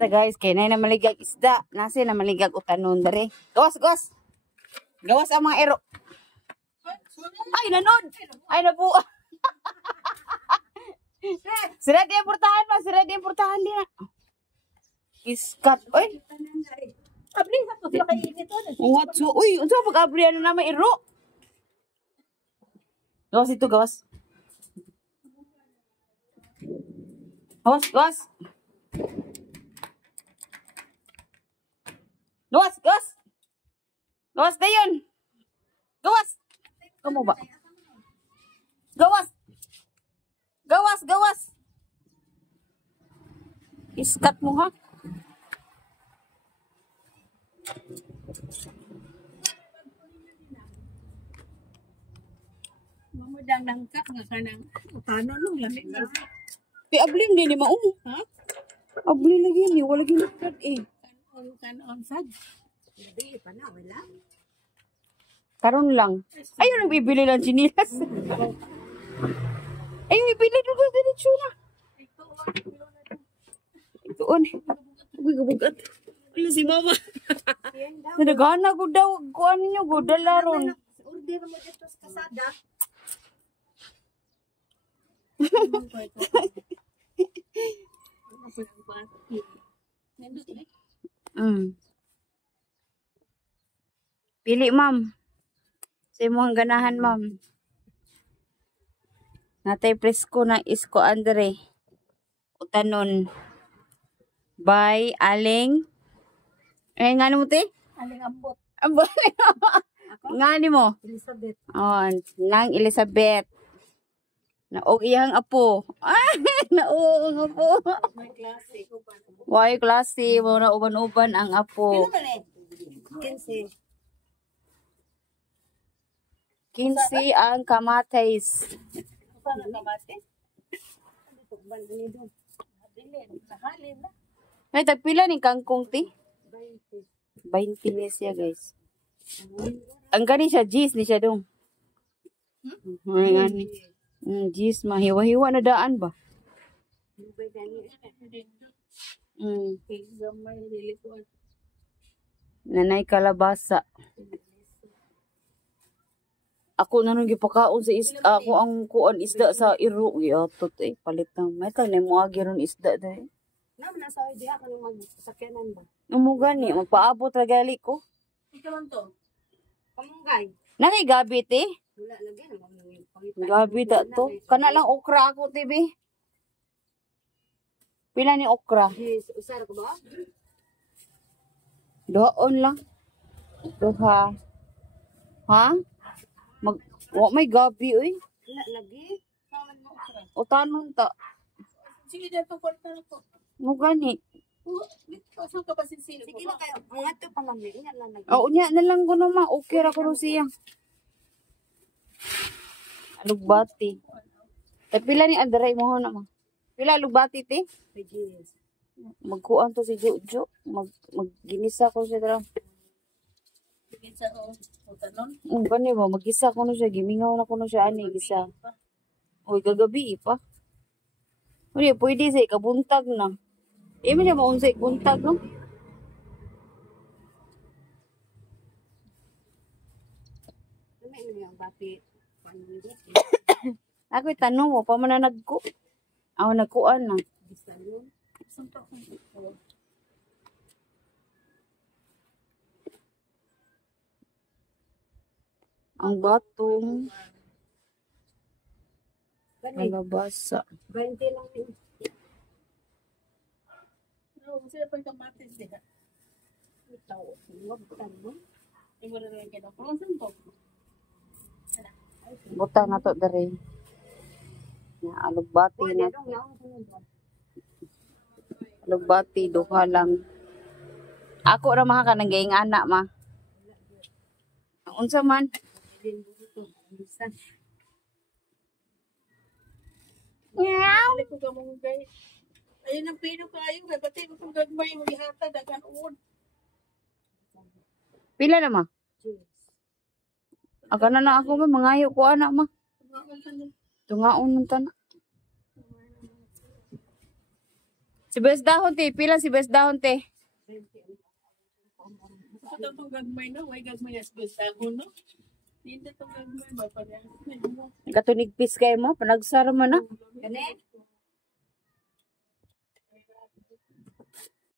Guys, kay na maligag isda. Nasi na maligag utanon dere. Gawas, gawas. Gawas ang mga ero. Ay, nanod. Ay, nabu. Sira di portahan mo. Sira di portahan din. Iskat. Oy. Abli sa to sila kay init on. What so? Uy, unsa pag-abri ano na may ero? Gawas ito, gawas. Gawas, gawas. Gawas, gawas. Gawas na yun. Gawas. Kamu ba? Gawas. Gawas, gawas. Iskat mo ha. Mamudang nangkak nga kanang utano no lamig na. Pi ablim din ni mao. Ha? Abli lagi ni wala gid eh. Kanon sad. Hindi pa na wala. Karon lang. Ayun nagbibili lang chinilas. Ayun bibili dito diretso na. Ito on. Uy gabugat. Wala si mama. Nadagana ko daw kuan ninyo go dalaron. Order mo dito sa kasada. Pili ma'am. Sa imong ganahan ma'am. Natay presko na isko Andre. Utanon. By Aling. Eh ngano mo te? Aling ambot. Ambot. Ngani mo? Elizabeth. Oh, nang Elizabeth. Naog iyang apo. Ah, naog ang apo. May klase ko ba? Why klase mo na uban-uban ang apo. Pila man eh? 15. 15 ang kamatis. Paano kamate? Ano to banda ni do? Bilin, nahalin na. May tagpila ni kangkong ti? 20. 20 pesos ya guys. Ang gani siya G's ni siya dong. Ay gani. G's mahiwa-hiwa na daan ba? Nanay kalabasa. Ako na nung gipakaon sa isda. Ako ang kuan isda sa iro. Giatot eh. Palit na. May ka na mo agi ron isda dahil. Naman nasa idea ka nung magsakyanan ba? Amo gani. Magpaabot ragali ko. Ikaw man to. Kamunggay. Nanay gabi te. Wala lagi na Gabi da to. Kana lang okra ako tibi. Pila ni okra? Yes, usara ko ba? Doon lang. Duha. Ha? May gabi oy. Wala lagi. Kaman mo usara. O tanon ta. Sige dito kwarta na ko. Mo gani. Saan ka ba sinsili? Sige na kayo. Ang ato pa man. Ingat lang lagi. O unya na lang kuno ma. Okay ra kuno siya. Alugbati. Pila ni adray mo na ma. Pila alugbati te? Yes. Magkuan to si Jojo. Magginisa ko siya dra. Ginisa o utanon. Gani ba magisa ko no siya gimingaw na ko no siya ani gisa. Oy gagabi pa. Uy pwede sa ikabuntag na. Imi na maun sa ikuntag no. May yung bati. Ako'y tanong mo, pa man na nagko. Ako nagkuan na. Ang batong kalabasa. 20 lang yun. No, sila pa yung kamatis nila. Ito, huwag tanong. Tingnan mo na rin kayo. Kung saan to? Butang na to dere. Ya, alugbati na. Alugbati, duha lang. Ako ra maha ka nang gaing anak ma. Unsa man? Meow. Ayun ang pino kayo. Pati kung gagmay mo ihata, dagan uod. Pila na ma? Aka na ako ba mangayo ko anak ma. Tungaon man tanak. Si best dahon te, pila si best dahon te. Ito itong gagmay no, may gagmay as gusto no. Hindi itong gagmay ba pa rin. Katunigpis kayo mo, panagsara mo na. Gani?